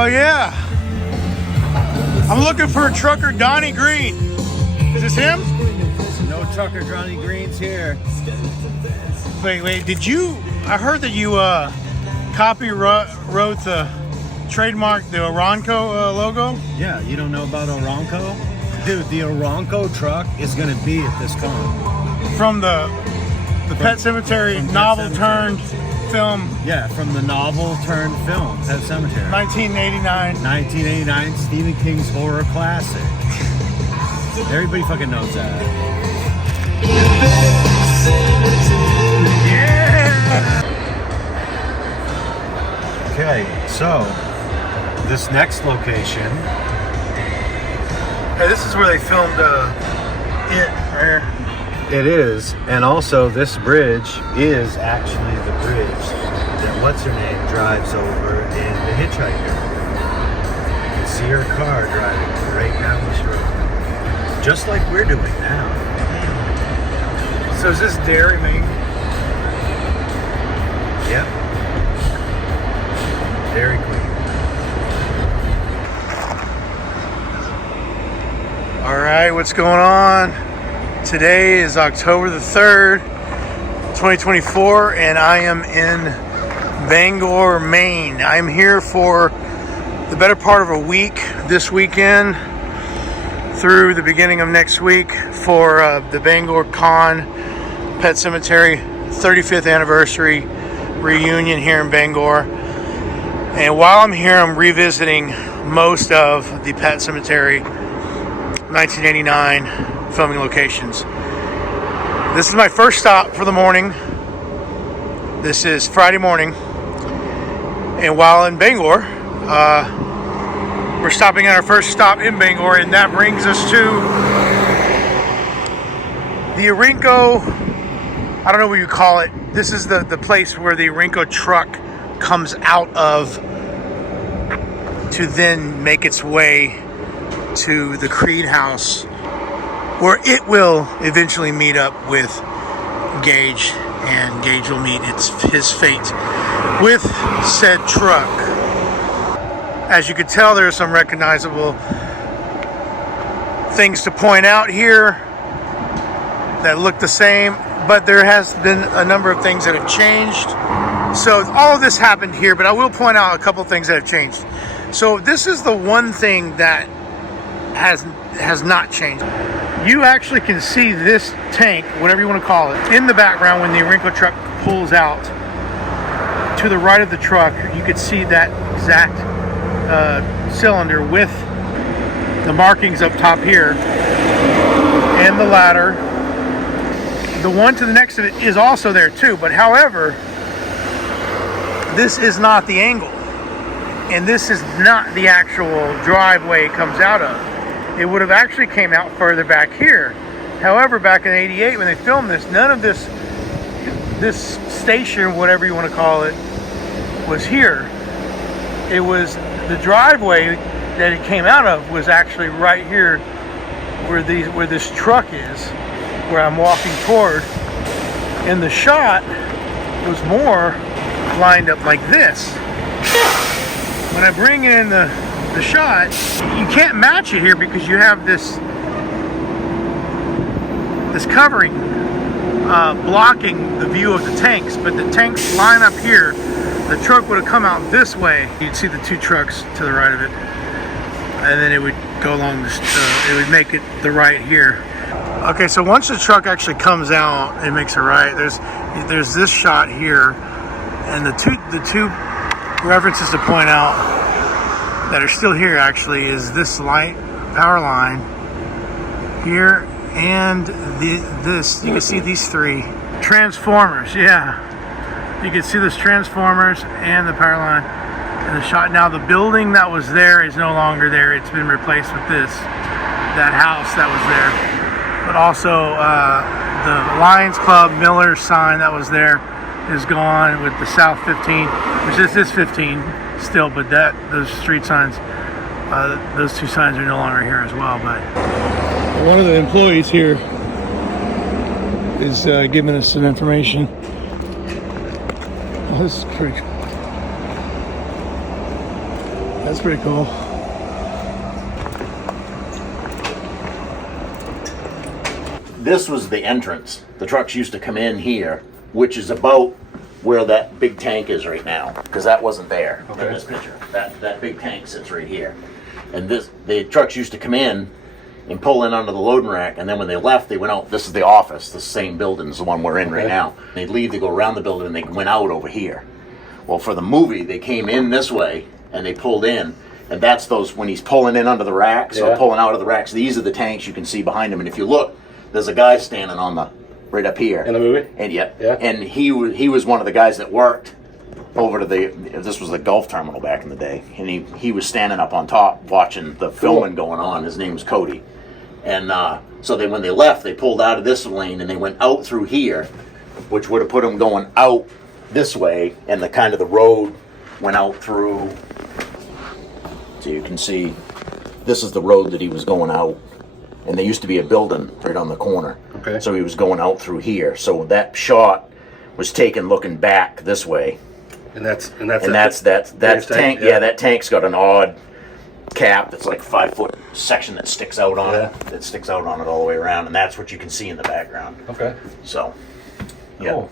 Oh yeah. I'm looking for trucker Donnie Green. Is this him? No trucker Donnie Greens here. Wait, did you, I heard that you wrote the trademark, the Orinco logo? Yeah, you don't know about Orinco? Dude, the Orinco truck is going to be at this con. From the Pet Sematary novel turned film. Yeah, from the novel turned film, Pet Sematary. 1989. 1989, Stephen King's horror classic. Everybody fucking knows that. Yeah! Okay, so this next location. Hey, this is where they filmed it right here. It is, and also this bridge is actually the bridge that what's-her-name drives over in The Hitchhiker. You can see her car driving right down this road, just like we're doing now. So is this Dairy Maine? Yep. Dairy Queen. All right, what's going on? Today is October the 3rd, 2024, and I am in Bangor, Maine. I'm here for the better part of a week this weekend through the beginning of next week for the Bangor Con Pet Sematary 35th anniversary reunion here in Bangor. And while I'm here, I'm revisiting most of the Pet Sematary 1989 filming locations. This is my first stop for the morning. This is Friday morning, and while in Bangor, we're stopping at our first stop in Bangor, and that brings us to the Orinco. I don't know what you call it. This is the place where the Orinco truck comes out of to then make its way to the Creed house, where it will eventually meet up with Gage, and Gage will meet his fate with said truck. As you can tell, there are some recognizable things to point out here that look the same, but there has been a number of things that have changed. So all of this happened here, but I will point out a couple of things that have changed. So this is the one thing that has not changed. You actually can see this tank, whatever you want to call it, in the background when the Orinco truck pulls out. To the right of the truck, you could see that exact cylinder with the markings up top here and the ladder. The one to the next to it is also there too, but however, this is not the angle, and this is not the actual driveway it comes out of. It would have actually came out further back here. However, back in '88 when they filmed this, none of this station, whatever you want to call it, was here. It was the driveway that it came out of was actually right here where this truck is, where I'm walking toward. And the shot was more lined up like this. When I bring in the shot, you can't match it here because you have this covering blocking the view of the tanks, but the tanks line up here. The truck would have come out this way. You'd see the two trucks to the right of it, and then it would go along this, it would make it the right here. Okay, so once the truck actually comes out, it makes a right. There's this shot here, and the two references to point out that are still here actually is this light power line here, and this. You can see these three transformers. Yeah, you can see those transformers and the power line and the shot. Now the building that was there is no longer there. It's been replaced with that house that was there. But also the Lions Club Miller sign that was there is gone, with the South 15, which is 15 still, but those street signs, those two signs are no longer here as well. But one of the employees here is giving us some information. Oh, this is pretty cool. That's pretty cool. This was the entrance. The trucks used to come in here, which is about where that big tank is right now, because that wasn't there in this picture. That big tank sits right here. And the trucks used to come in and pull in under the loading rack, and then when they left, they went out. This is the office, the same building is the one we're in right now. They'd leave, they go around the building, and they went out over here. Well, for the movie, they came in this way, and they pulled in, and that's those, when he's pulling in under the racks, or pulling out of the racks, these are the tanks you can see behind him, and if you look, there's a guy standing on the, right up here. In the movie? And and he was one of the guys that worked over to this was the Gulf terminal back in the day, and he was standing up on top watching the filming going on. His name was Cody. And so when they left, they pulled out of this lane and they went out through here, which would have put them going out this way, and the road went out through. So you can see, this is the road that he was going out, and there used to be a building right on the corner. Okay. So he was going out through here. So that shot was taken looking back this way. And that's that tank. Yeah, that tank's got an odd cap that's like 5 foot section that sticks out on it. That sticks out on it all the way around, and that's what you can see in the background. Okay. So, yeah. Cool.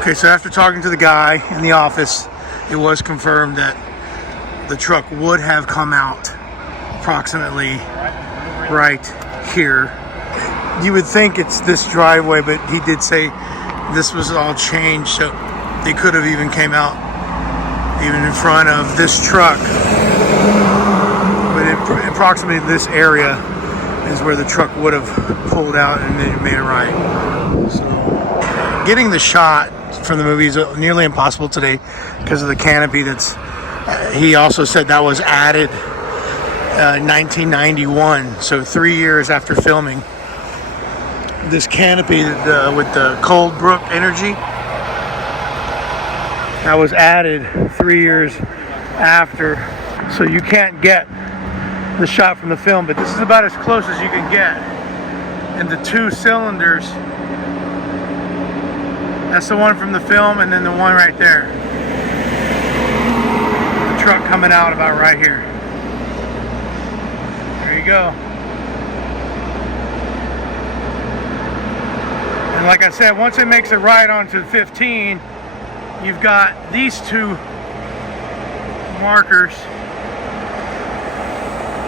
Okay, so after talking to the guy in the office, it was confirmed that the truck would have come out approximately right here. You would think it's this driveway, but he did say this was all changed, so they could have even came out even in front of this truck. But approximately this area is where the truck would have pulled out and then made a right. So getting the shot from the movie is nearly impossible today because of the canopy that's, he also said that was added 1991, so 3 years after filming. This canopy with the Cold Brook Energy, that was added 3 years after, so you can't get the shot from the film, but this is about as close as you can get. And the two cylinders, that's the one from the film, and then the one right there. The truck coming out about right here. There you go. And like I said, once it makes a right onto 15, you've got these two markers,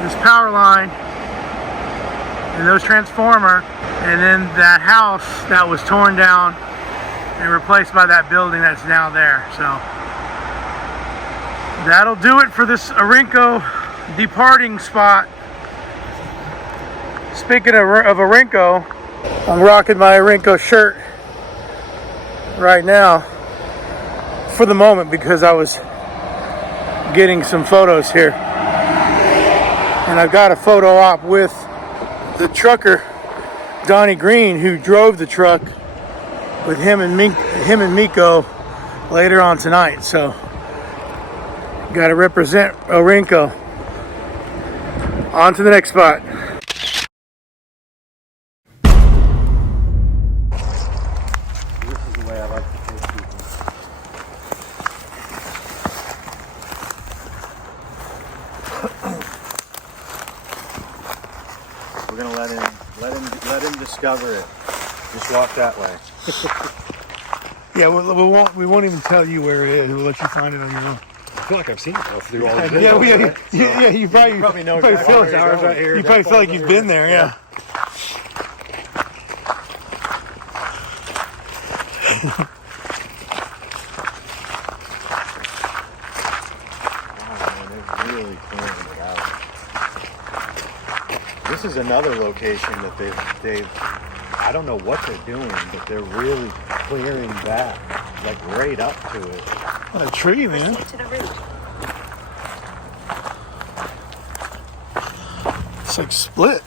this power line and those transformer, and then that house that was torn down and replaced by that building that's now there. So that'll do it for this Orinco departing spot. Speaking of Orinco, I'm rocking my Orinco shirt right now for the moment because I was getting some photos here. And I've got a photo op with the trucker, Donnie Green, who drove the truck with him and Miko later on tonight. So, got to represent Orinco. On to the next spot. We're gonna let him discover it. Just walk that way. Yeah, we won't even tell you where it is. We'll let you find it on your own. I feel like I've seen it through all the You probably know feel right here. You probably feel like you've been there, yeah. Really clearing it out. This is another location that they've I don't know what they're doing, but they're really clearing back, like right up to it. What a tree, man. To the root. It's like split.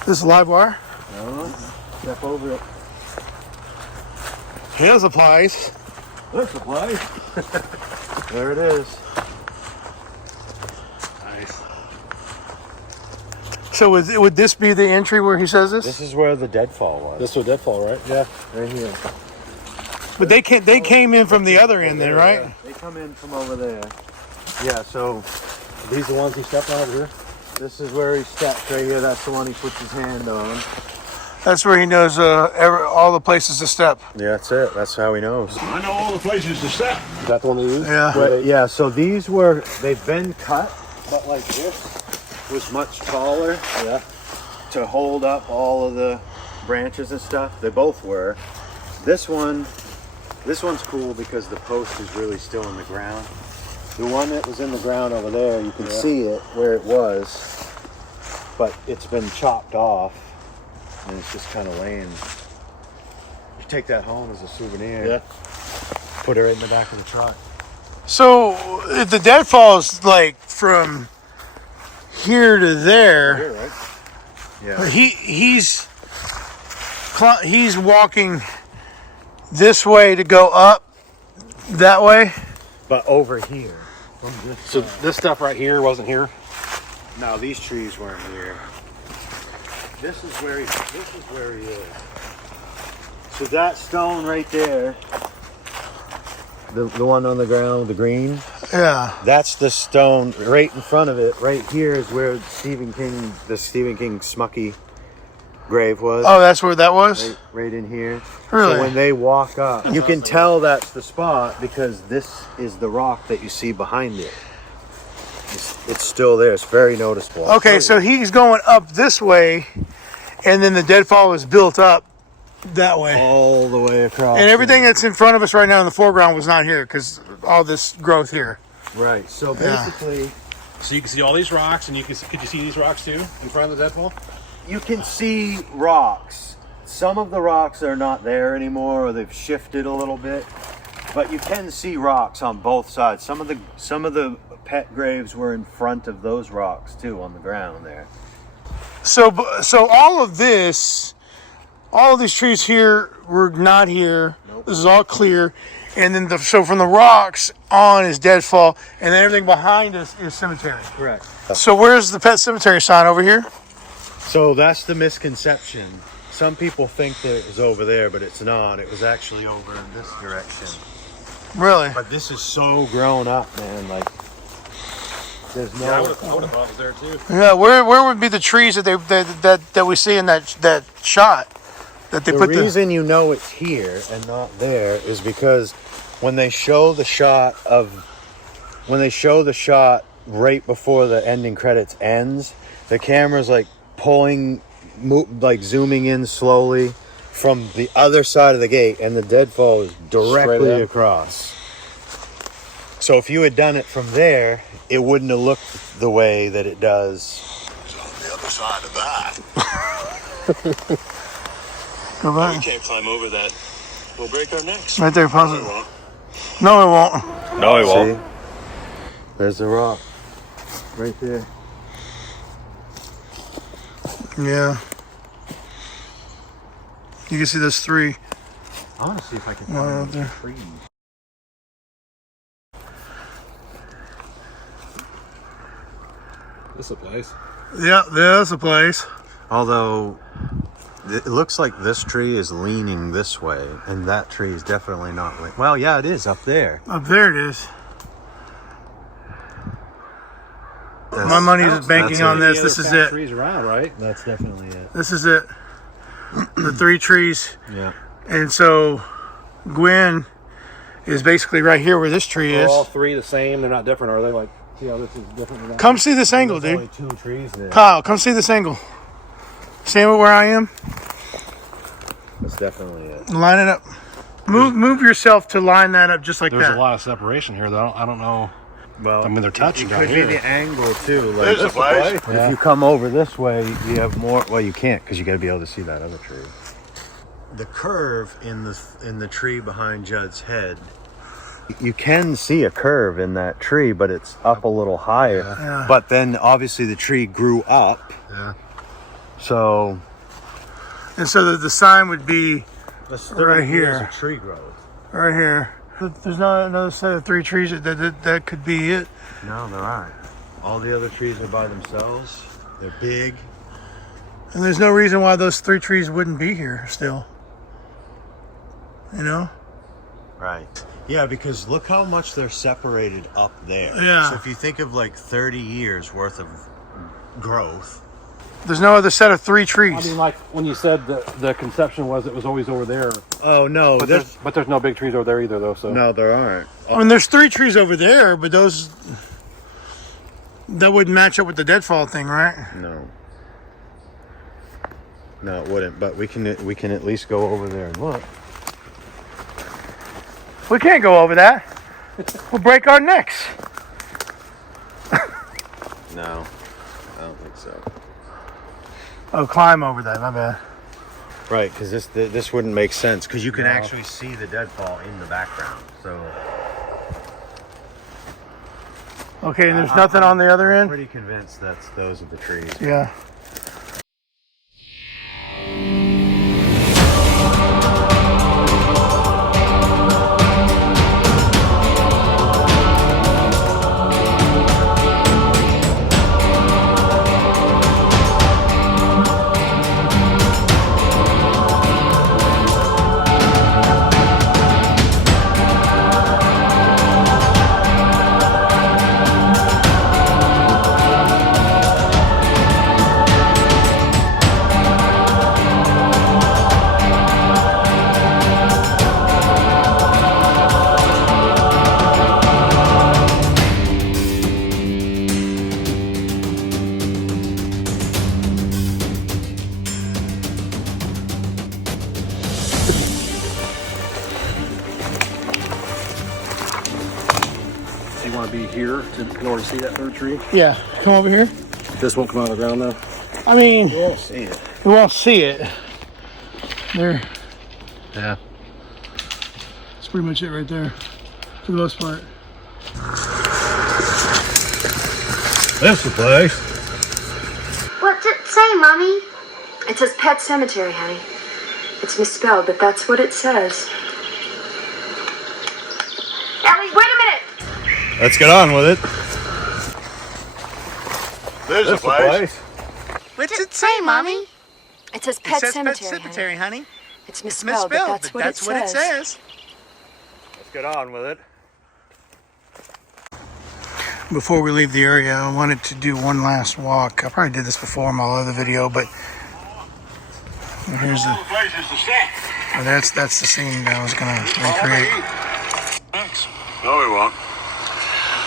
This is live wire? No, step over it. Hail supplies. There's supplies. There it is. Nice. So would this be the entry where he says this? This is where the deadfall was. This was Deadfall, right? Yeah, right here. But they came in from the other end then, right? They come in from over there. Yeah, so These the ones he stepped on over here? this is where he stepped right here. That's the one he puts his hand on. That's where he knows all the places to step. Yeah, that's it. That's how he knows. I know all the places to step. Is that the one they used? Yeah. But, yeah, so these were, they've been cut, but like this was much taller. Yeah. To hold up all of the branches and stuff. They both were. This one's cool because the post is really still in the ground. The one that was in the ground over there, you can see it where it was, but it's been chopped off and it's just kind of laying. You take that home as a souvenir. Yeah. Put it right in the back of the truck. So if the deadfall is like from here to there. Here, right? Yeah. He's walking this way to go up that way. But over here. From this So this stuff right here wasn't here? No, these trees weren't here. This is where he is. So that stone right there, the one on the ground, the green, Yeah. that's the stone right in front of it. Right here is where the Stephen King Smucky grave was. Oh, that's where that was? Right in here. Really? So when they walk up, you can tell that's the spot because this is the rock that you see behind it. It's still there. It's very noticeable. Okay, so he's going up this way, and then the deadfall is built up that way. all the way across. And everything that's in front of us right now in the foreground was not here because all this growth here. Right. So Yeah. basically, So you can see all these rocks, and could you see these rocks too in front of the deadfall? you can see rocks. Some of the rocks are not there anymore, or they've shifted a little bit. But you can see rocks on both sides. Some of the pet graves were in front of those rocks too, on the ground there. So all of these trees here were not here. Nope. This is all clear. And then so from the rocks on is deadfall, and then everything behind us is cemetery. Correct. So where's the Pet Sematary sign? Over here? So that's the misconception. Some people think that it was over there, but it's not. It was actually over in this direction. Really? But this is so grown up, man. Like, there's no. Yeah, I would have thought it was there too. Yeah. Where would be the trees that we see in that shot? That they The put reason you know it's here and not there is because when they show the shot right before the ending credits ends, the camera's like like zooming in slowly from the other side of the gate, and the deadfall is directly Straight up. across. So if you had done it from there, it wouldn't have looked the way that it does. It's on the other side of that. Go We back. can't climb over that. We'll break our necks. Right there, pause We it. won't. No, it won't. No, he See? There's the rock right there. Yeah. You can see those three. I want to see if I can One find out there. trees. This is a place. Yeah, there's a place. Although it looks like this tree is leaning this way, and that tree is definitely not. Well, yeah, it is up there. Up there it is. My money is banking on this. This is it. Trees around, right? That's definitely it. This is it. The three trees. Yeah. And so Gwen is basically right here where this tree They're is. all three the same. They're not different, are they? Like, see how this is different than that? Come see this angle, There's dude. only 2 trees there. Kyle, come see this angle. See where I am? That's definitely it. Line it up. Move yourself to line that up just like There's that. a lot of separation here, though. I don't know. Well, I mean, they're touching it down could here. be the angle too. Like, There's a place. if you come over this way, you have more. Well, you can't because you got to be able to see that other tree. The curve in the tree behind Judd's head. You can see a curve in that tree, but it's up a little higher. Yeah. But then obviously the tree grew up. Yeah. So And so the sign would be right here. There's a tree growth. right here. There's not another set of 3 trees that could be it. No, there aren't. All the other trees are by themselves. They're big. And there's no reason why those 3 trees wouldn't be here still. You know? Right. Yeah, because look how much they're separated up there. Yeah. So if you think of like 30 years worth of growth. There's no other set of 3 trees. I mean, like when you said the conception was it was always over there. Oh no, But there's no big trees over there either, though. So no, there aren't. I mean, there's 3 trees over there, but that wouldn't match up with the deadfall thing, right? No. No, it wouldn't. But we can at least go over there and look. We can't go over that. We'll break our necks. No, I don't think so. Oh, climb over that. My bad. Right, because this wouldn't make sense because you can actually see the deadfall in the background. So. Okay, and there's nothing on the other I'm end? pretty convinced that's those are the trees. Yeah. you want to be here in order to see that 3rd tree. Yeah. Come over here. This won't come out of the ground though. I mean, You won't see it. we won't see it. There. Yeah. That's pretty much it right there. For the most part. That's the place. What's it say, Mommy? It says Pet Sematary, honey. It's misspelled, but that's what it says. Ellie, wait a minute! Let's get on with it. There's the place. What's it say, Mommy? It says Pet Sematary, honey. honey. It's misspelled, but that's what it says. Let's get on with it. Before we leave the area, I wanted to do one last walk. I probably did this before in my other video, but here's All the places to stay. that's the scene that I was gonna recreate. Thanks. No, we won't.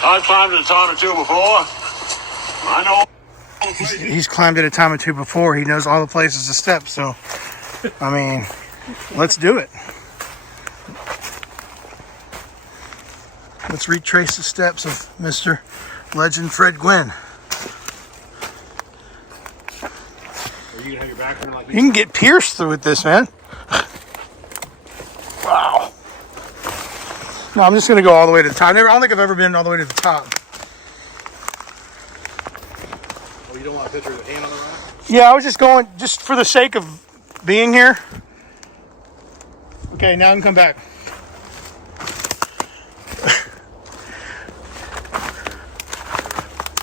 I've climbed it a time or 2 before. I know. He's climbed it a time or 2 before. He knows all the places to step. So, I mean, let's do it. Let's retrace the steps of Mr. Legend Fred Gwynn. Are you gonna have your back turned like You can get pierced through with this, man. Wow. No, I'm just gonna go all the way to the top. I don't think I've ever been all the way to the top. Oh, you don't want a picture of the hand on the rock? Yeah, I was just going just for the sake of being here. Okay, now I can come back.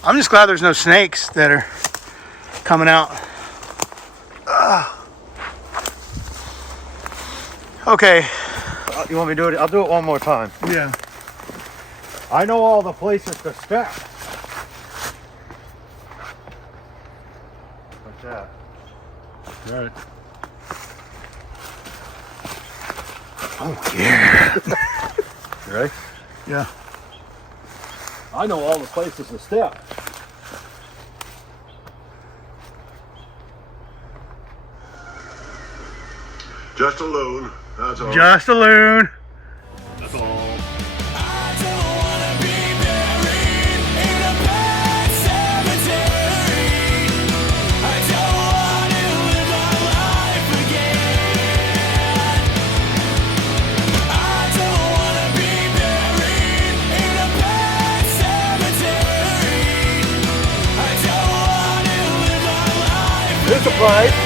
I'm just glad there's no snakes that are coming out. Okay. You want me to do it? I'll do it one more time. Yeah. I know all the places to step. Like that. All right. Oh yeah. You ready? Yeah. I know all the places to step. Just a loon. That's all. Just a loon. That's all. Here's the place.